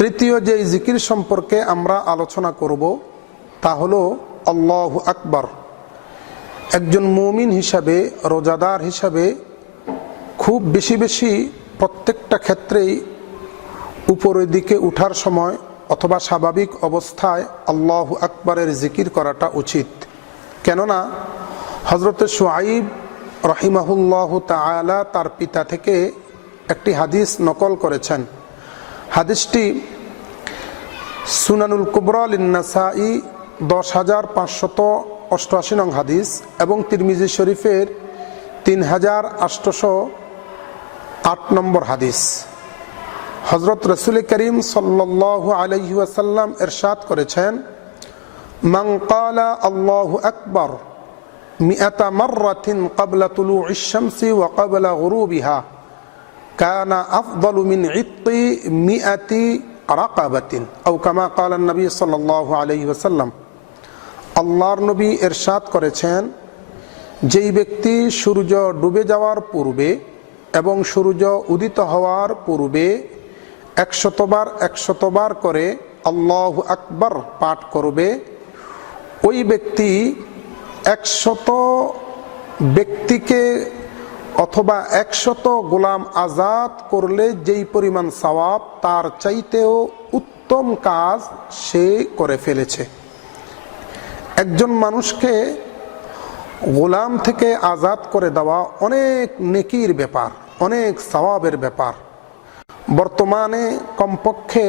তৃতীয় যে জিকির সম্পর্কে আমরা আলোচনা করব, তা হলো আল্লাহ আকবর। একজন মুমিন হিসাবে, রোজাদার হিসাবে খুব বেশি বেশি প্রত্যেকটা ক্ষেত্রেই উপরের দিকে উঠার সময় অথবা স্বাভাবিক অবস্থায় আল্লাহ আকবরের জিকির করাটা উচিত। কেননা হজরত সোয়াইব রহিমাহুল্লাহ তালা তার পিতা থেকে একটি হাদিস নকল করেছেন। হাদিসটি সুনানুল কুবরল ইন্নাসাই দশ হাজার পাঁচশত অষ্টআশি নং হাদিস এবং তিরমিজি শরীফের তিন হাজার আটশোশো আট নম্বর হাদিস। হজরত রসুল করিম সাল্লাহ আলহিউসাল্লাম এরশাদ করেছেন মাংকালা আল্লাহ আকবর মিয়াতা মর্রাথিন কবলা তুলু ইশামসি ওয়া কবলা বিহা কানা আফদলুমিন ইত্তি মিয়াতি রাকাবাতিন ও কামা কালান নবী সাল্লাহ আলহি ওসাল্লাম আল্লাহর নবী এরশাদ করেছেন, যেই ব্যক্তি সূর্য ডুবে যাওয়ার পূর্বে এবং সূর্য উদিত হওয়ার পূর্বে একশতবার একশতবার করে আল্লাহ আকবর পাঠ করবে, ওই ব্যক্তি একশত ব্যক্তিকে অথবা একশত গোলাম আজাদ করলে যেই পরিমাণ সওয়াব, তার চাইতেও উত্তম কাজ সে করে ফেলেছে। একজন মানুষকে গোলাম থেকে আজাদ করে দেওয়া অনেক নেকির ব্যাপার, অনেক সওয়াবের ব্যাপার। বর্তমানে কমপক্ষে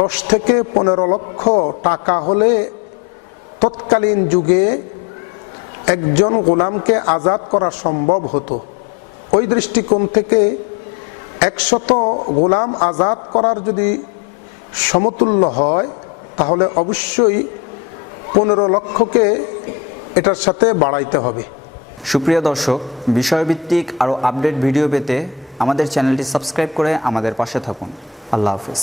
দশ থেকে পনেরো লক্ষ টাকা হলে তৎকালীন যুগে একজন গোলামকে আজাদ করা সম্ভব হতো। ওই দৃষ্টিকোণ থেকে একশত গোলাম আজাদ করার যদি সমতুল্য হয়, তাহলে অবশ্যই পনেরো লক্ষকে এটার সাথে বাড়াইতে হবে। সুপ্রিয় দর্শক, বিষয়ভিত্তিক আরও আপডেট ভিডিও পেতে আমাদের চ্যানেলটি সাবস্ক্রাইব করে আমাদের পাশে থাকুন। আল্লাহ হাফিজ।